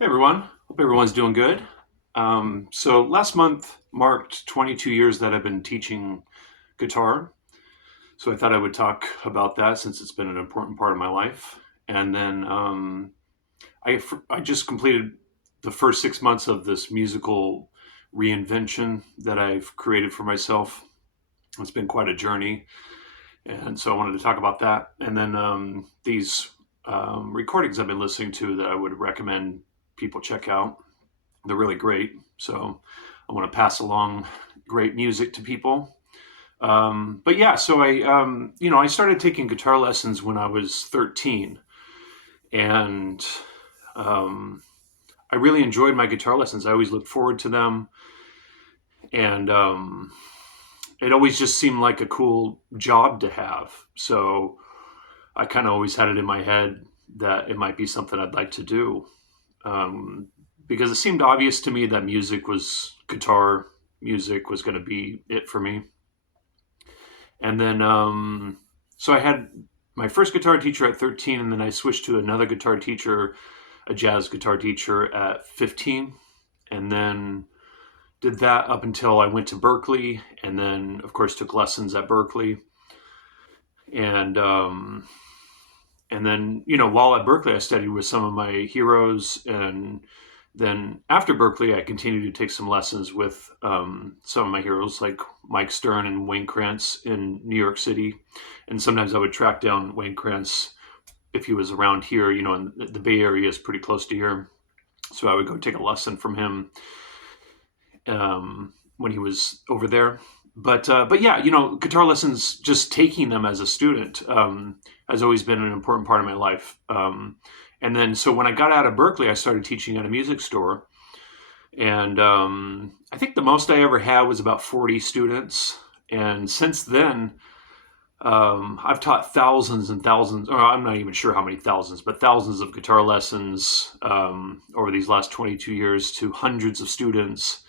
Hey everyone, hope everyone's doing good. So last month marked 22 years that I've been teaching guitar. So I thought I would talk about that since it's been an important part of my life. And then I just completed the first 6 months of this musical reinvention that I've created for myself. It's been quite a journey. And so I wanted to talk about that. And then these recordings I've been listening to that I would recommend people check out. They're really great. So I want to pass along great music to people. But yeah, so I started taking guitar lessons when I was 13, and um, I really enjoyed my guitar lessons. I always looked forward to them, and it always just seemed like a cool job to have. So I kind of always had it in my head that it might be something I'd like to do. um, because it seemed obvious to me that guitar music was going to be it for me. And then, so I had my first guitar teacher at 13, and then I switched to another guitar teacher, a jazz guitar teacher at 15. And then did that up until I went to Berkeley, and then, of course, took lessons at Berkeley. And, and then, while at Berkeley, I studied with some of my heroes. And then after Berkeley, I continued to take some lessons with some of my heroes like Mike Stern and Wayne Krantz in New York City. And sometimes I would track down Wayne Krantz if he was around here. And the Bay Area is pretty close to here. So I would go take a lesson from him when he was over there. But yeah, guitar lessons, just taking them as a student, has always been an important part of my life. And then, so when I got out of Berkeley, I started teaching at a music store. And I think the most I ever had was about 40 students. And since then, I've taught thousands and thousands, or I'm not even sure how many thousands, but thousands of guitar lessons over these last 22 years to hundreds of students.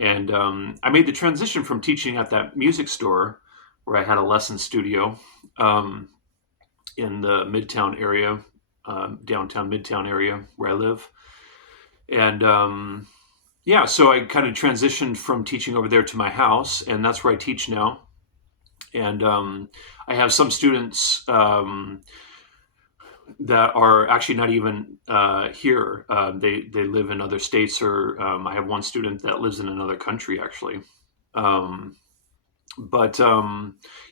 And I made the transition from teaching at that music store where I had a lesson studio um, in the Midtown area, downtown Midtown area where I live. And yeah, so I kind of transitioned from teaching over there to my house, and that's where I teach now. And I have some students that are actually not even here. They live in other states, or I have one student that lives in another country actually. Um, but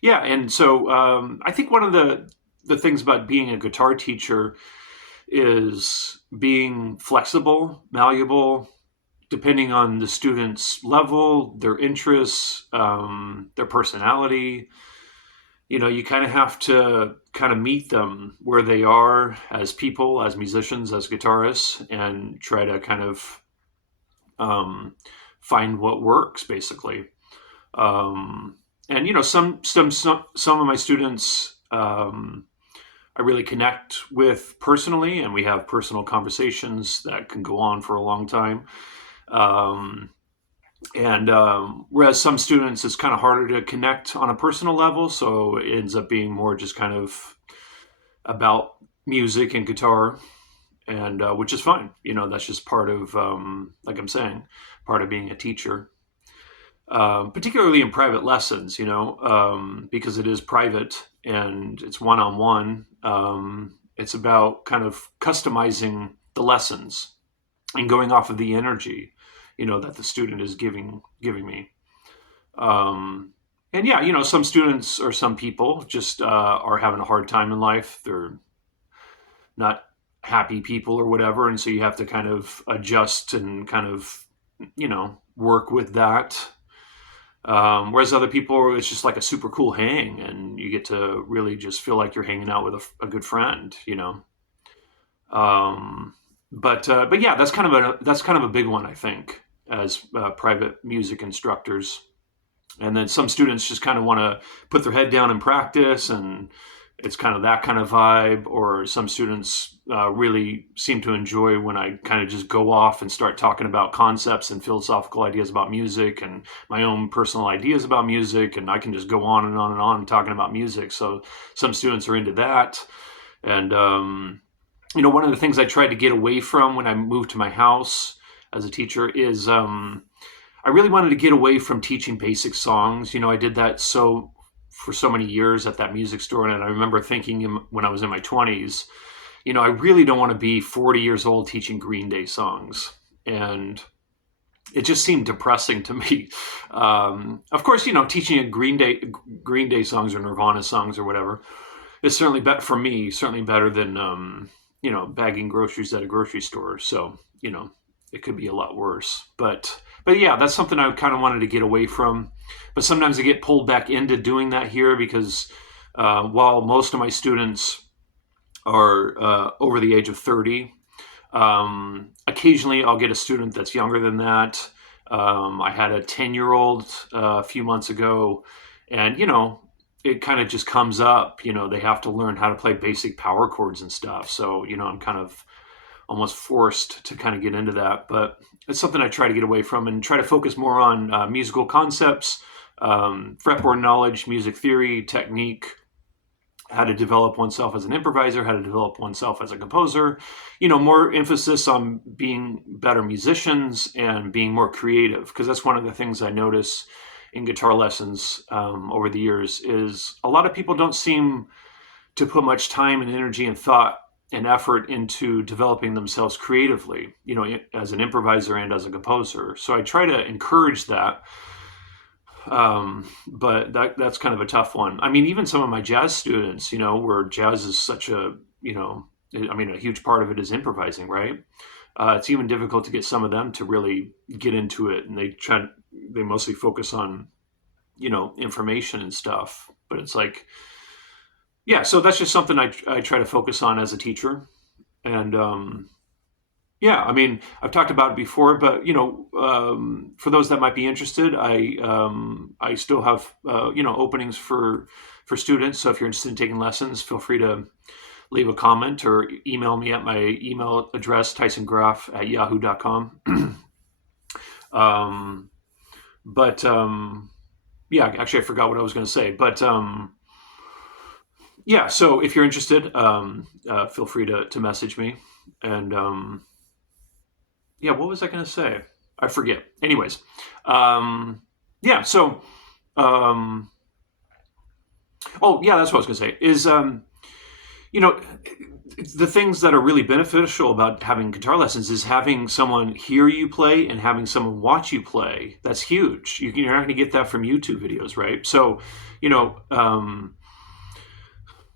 yeah, and so I think one of the things about being a guitar teacher is being flexible, malleable, depending on the student's level, their interests, their personality. You kind of have to kind of meet them where they are as people, as musicians, as guitarists, and try to kind of um, find what works, basically. And some of my students I really connect with personally, and we have personal conversations that can go on for a long time. Um, and whereas some students it's kind of harder to connect on a personal level, so it ends up being more just kind of about music and guitar, and which is fine. That's just part of, like I'm saying, part of being a teacher. Particularly in private lessons, because it is private and it's one on one. It's about kind of customizing the lessons and going off of the energy, that the student is giving me. And yeah, some students or some people just are having a hard time in life. They're not happy people or whatever, and so you have to kind of adjust and kind of work with that. Whereas other people, it's just like a super cool hang, and you get to really just feel like you're hanging out with a good friend. Um, but yeah, that's kind of a big one, I think, as private music instructors. And then some students just kind of want to put their head down and practice, and it's kind of that kind of vibe. Or some students really seem to enjoy when I kind of just go off and start talking about concepts and philosophical ideas about music and my own personal ideas about music, and I can just go on and on and on talking about music. So some students are into that. And one of the things I tried to get away from when I moved to my house as a teacher is I really wanted to get away from teaching basic songs. I did that for so many years at that music store, and I remember thinking when I was in my 20s, I really don't want to be 40 years old teaching Green Day songs. And it just seemed depressing to me. Of course, teaching a Green Day songs or Nirvana songs or whatever is certainly better for me. Certainly better than bagging groceries at a grocery store. So it could be a lot worse. But yeah, that's something I kind of wanted to get away from. But sometimes I get pulled back into doing that here because while most of my students are over the age of 30. Occasionally, I'll get a student that's younger than that. I had a 10-year-old a few months ago, and it kind of just comes up. They have to learn how to play basic power chords and stuff. So I'm kind of almost forced to kind of get into that. But it's something I try to get away from and try to focus more on musical concepts, fretboard knowledge, music theory, technique, how to develop oneself as an improviser, how to develop oneself as a composer, more emphasis on being better musicians and being more creative. Because that's one of the things I notice in guitar lessons over the years is a lot of people don't seem to put much time and energy and thought and effort into developing themselves creatively, as an improviser and as a composer. So I try to encourage that. But that's kind of a tough one. I mean, even some of my jazz students, where jazz is such a huge part of it is improvising, right? It's even difficult to get some of them to really get into it, and they mostly focus on, information and stuff. But it's like, yeah, so that's just something I try to focus on as a teacher. And, yeah, I mean, I've talked about it before, but for those that might be interested, I still have openings for students. So if you're interested in taking lessons, feel free to leave a comment or email me at my email address, tysongraff@yahoo.com. Yeah, actually, I forgot what I was going to say, but yeah. So if you're interested, feel free to message me and. Yeah, what was I going to say? I forget. Anyways, yeah. So, oh yeah, that's what I was going to say. Is the things that are really beneficial about having guitar lessons is having someone hear you play and having someone watch you play. That's huge. You're not going to get that from YouTube videos, right? So,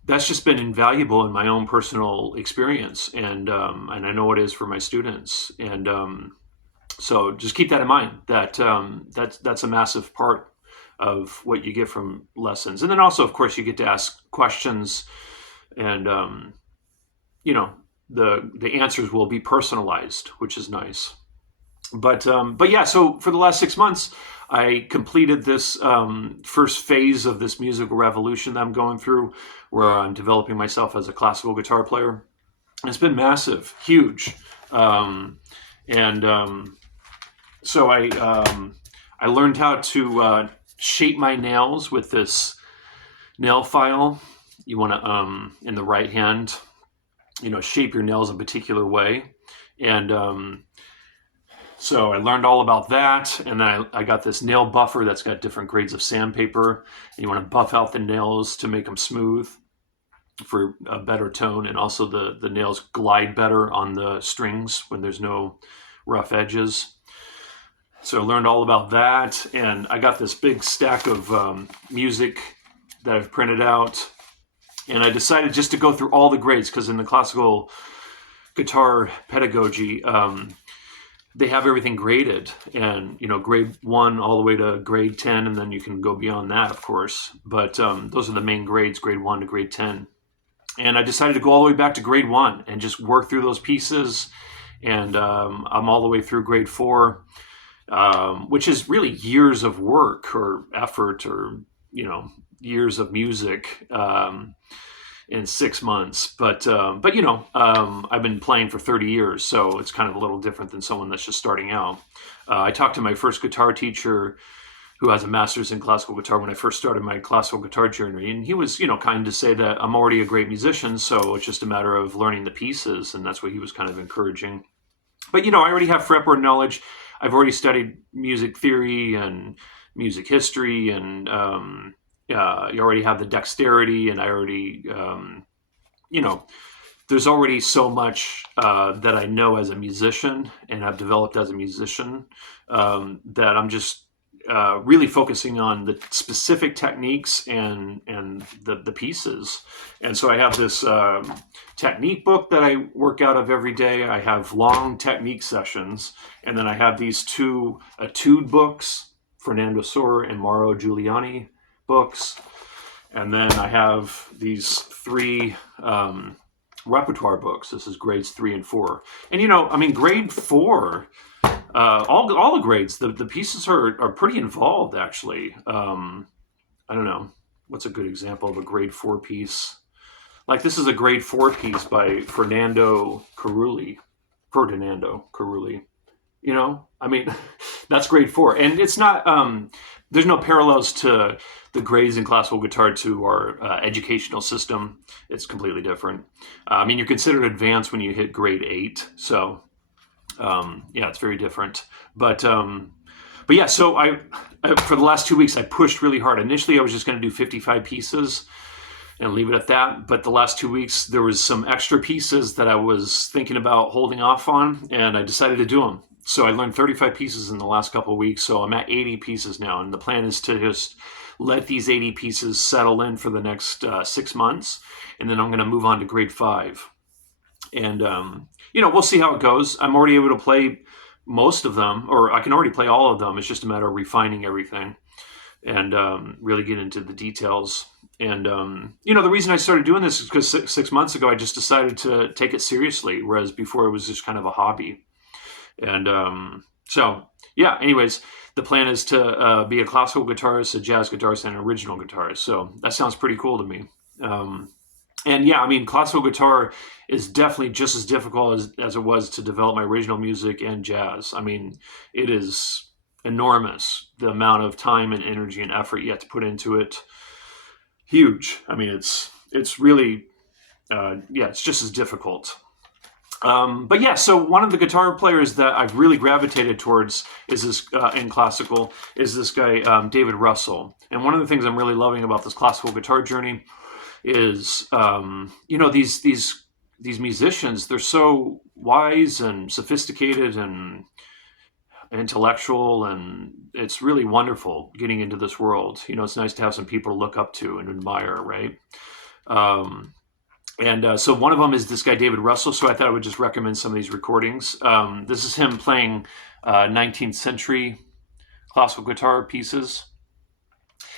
that's just been invaluable in my own personal experience, and I know it is for my students. And so just keep that in mind. That's a massive part of what you get from lessons. And then also, of course, you get to ask questions, and the answers will be personalized, which is nice. But yeah, so for the last 6 months, I completed this first phase of this musical revolution that I'm going through, where I'm developing myself as a classical guitar player. It's been massive, huge, so I learned how to shape my nails with this nail file. You want to in the right hand, shape your nails a particular way, and so I learned all about that, and then I got this nail buffer that's got different grades of sandpaper, and you want to buff out the nails to make them smooth for a better tone, and also the nails glide better on the strings when there's no rough edges. So I learned all about that, and I got this big stack of music that I've printed out, and I decided just to go through all the grades, because in the classical guitar pedagogy, they have everything graded, and grade 1 all the way to grade 10, and then you can go beyond that, of course. But those are the main grades, grade 1 to grade 10. And I decided to go all the way back to grade 1 and just work through those pieces. And I'm all the way through grade 4, which is really years of work or effort, or years of music in 6 months. But I've been playing for 30 years, so it's kind of a little different than someone that's just starting out. I talked to my first guitar teacher who has a master's in classical guitar when I first started my classical guitar journey. And he was, kind to say that I'm already a great musician, so it's just a matter of learning the pieces. And that's what he was kind of encouraging. But, I already have fretboard knowledge. I've already studied music theory and music history, and you already have the dexterity, and I already, there's already so much that I know as a musician and have developed as a musician that I'm just really focusing on the specific techniques and the pieces. And so I have this technique book that I work out of every day. I have long technique sessions, and then I have these two etude books, Fernando Sor and Mauro Giuliani books, and then I have these three repertoire books. This is grades 3 and 4, and grade 4. All the grades, the pieces are pretty involved, actually. I don't know. What's a good example of a grade 4 piece? Like, this is a grade 4 piece by Ferdinando Carulli. That's grade 4. And it's not, there's no parallels to the grades in classical guitar to our educational system. It's completely different. You're considered advanced when you hit grade 8. So, it's very different. But yeah, so I for the last 2 weeks, I pushed really hard. Initially, I was just going to do 55 pieces and leave it at that. But the last 2 weeks, there was some extra pieces that I was thinking about holding off on, and I decided to do them. So I learned 35 pieces in the last couple of weeks. So I'm at 80 pieces now. And the plan is to just let these 80 pieces settle in for the next 6 months. And then I'm going to move on to grade 5. And, we'll see how it goes. I'm already able to play most of them, or I can already play all of them. It's just a matter of refining everything and really get into the details. And, the reason I started doing this is because 6 months ago, I just decided to take it seriously, whereas before it was just kind of a hobby. And anyways, the plan is to be a classical guitarist, a jazz guitarist, and an original guitarist. So that sounds pretty cool to me. Classical guitar is definitely just as difficult as it was to develop my original music and jazz. It is enormous, the amount of time and energy and effort you have to put into it. Huge. It's really, it's just as difficult. So one of the guitar players that I've really gravitated towards is this in classical is this guy, David Russell. And one of the things I'm really loving about this classical guitar journey is, these musicians, they're so wise and sophisticated and intellectual, and it's really wonderful getting into this world. It's nice to have some people to look up to and admire, right? So one of them is this guy, David Russell. So I thought I would just recommend some of these recordings. This is him playing 19th century classical guitar pieces.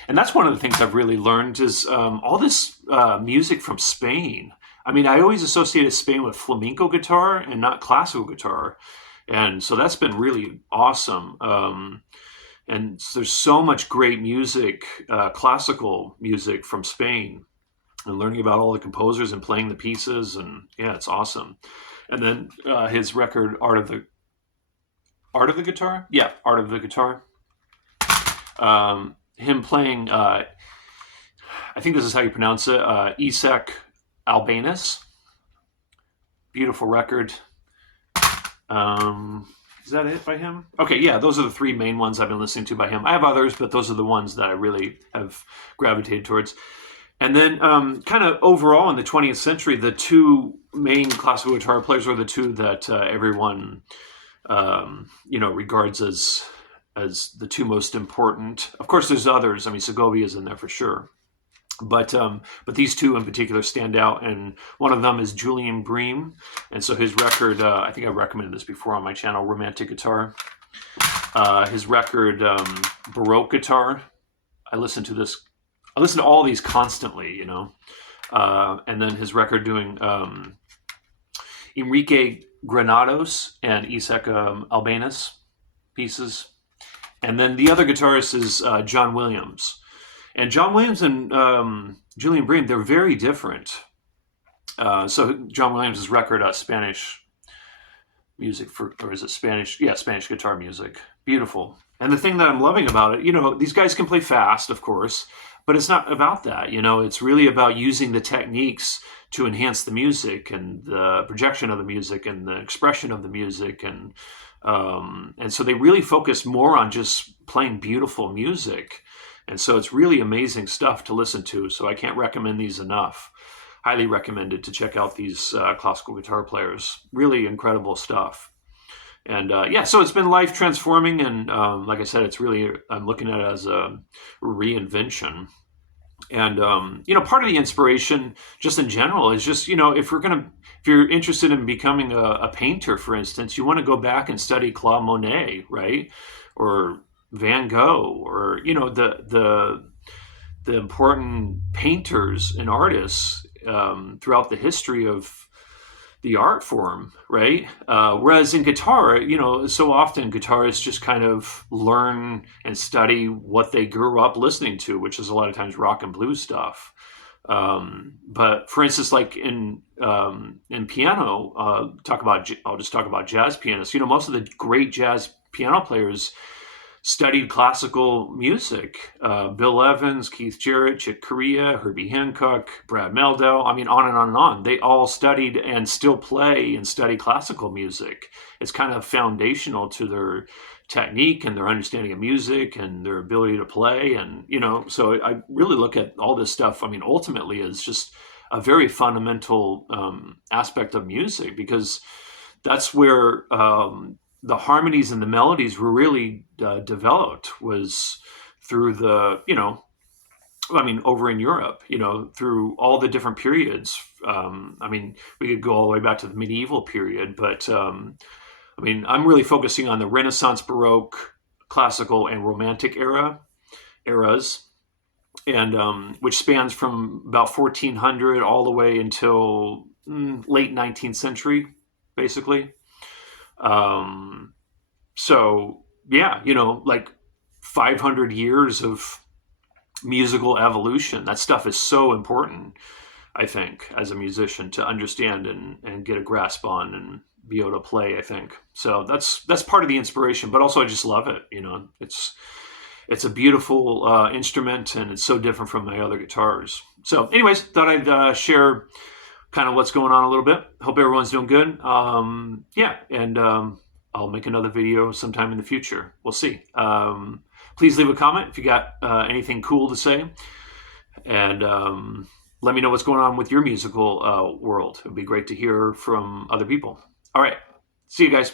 And that's one of the things I've really learned is all this music from Spain. I always associated Spain with flamenco guitar and not classical guitar. And so that's been really awesome. And there's so much great music, classical music from Spain, and learning about all the composers and playing the pieces. And yeah, it's awesome. And then his record, Art of the Guitar? Yeah, Art of the Guitar. Him playing, I think this is how you pronounce it, Isaac Albanus. Beautiful record. Is that it by him? Okay, yeah, those are the 3 main ones I've been listening to by him. I have others, but those are the ones that I really have gravitated towards. And then kind of overall in the 20th century, the 2 main classical guitar players were the 2 that everyone, regards as the 2 most important. Of course, there's others. Segovia's in there for sure. But these 2 in particular stand out, and one of them is Julian Bream. And so his record, I think I recommended this before on my channel, Romantic Guitar. His record, Baroque Guitar. I listen to all these constantly, and then his record doing Enrique Granados and Isaac Albanus pieces. And then the other guitarist is John Williams. And John Williams and Julian Bream, they're very different. So John Williams' record, Spanish music for, or is it Spanish? Yeah, Spanish guitar music. Beautiful. And the thing that I'm loving about it, these guys can play fast, of course, but it's not about that. It's really about using the techniques to enhance the music and the projection of the music and the expression of the music. And so they really focus more on just playing beautiful music. And so it's really amazing stuff to listen to. So I can't recommend these enough. Highly recommended to check out these classical guitar players. Really incredible stuff. And yeah, so it's been life transforming. And like I said, I'm looking at it as a reinvention. And part of the inspiration, just in general, is just if you're interested in becoming a painter, for instance, you want to go back and study Claude Monet, right, or Van Gogh, or the important painters and artists throughout the history of the art form, right? Whereas in guitar, so often guitarists just kind of learn and study what they grew up listening to, which is a lot of times rock and blues stuff. But for instance, like in piano, I'll just talk about jazz pianists. Most of the great jazz piano players studied classical music. Bill Evans, Keith Jarrett, Chick Corea, Herbie Hancock, Brad Mehldau. I mean, on and on and on. They all studied and still play and study classical music. It's kind of foundational to their technique and their understanding of music and their ability to play. And, so I really look at all this stuff, ultimately as just a very fundamental aspect of music, because that's where the harmonies and the melodies were really developed, was through over in Europe, through all the different periods. We could go all the way back to the medieval period, but I'm really focusing on the Renaissance, Baroque, classical, and Romantic eras, and which spans from about 1400 all the way until late 19th century, basically. So yeah, like 500 years of musical evolution. That stuff is so important, I think, as a musician to understand and get a grasp on and be able to play, I think. So that's part of the inspiration, but also I just love it. It's a beautiful instrument, and it's so different from my other guitars. So anyways, thought I'd share kind of what's going on a little bit. Hope everyone's doing good. Yeah, and I'll make another video sometime in the future. We'll see. Please leave a comment if you got anything cool to say, and let me know what's going on with your musical world. It'd be great to hear from other people. All right, see you guys.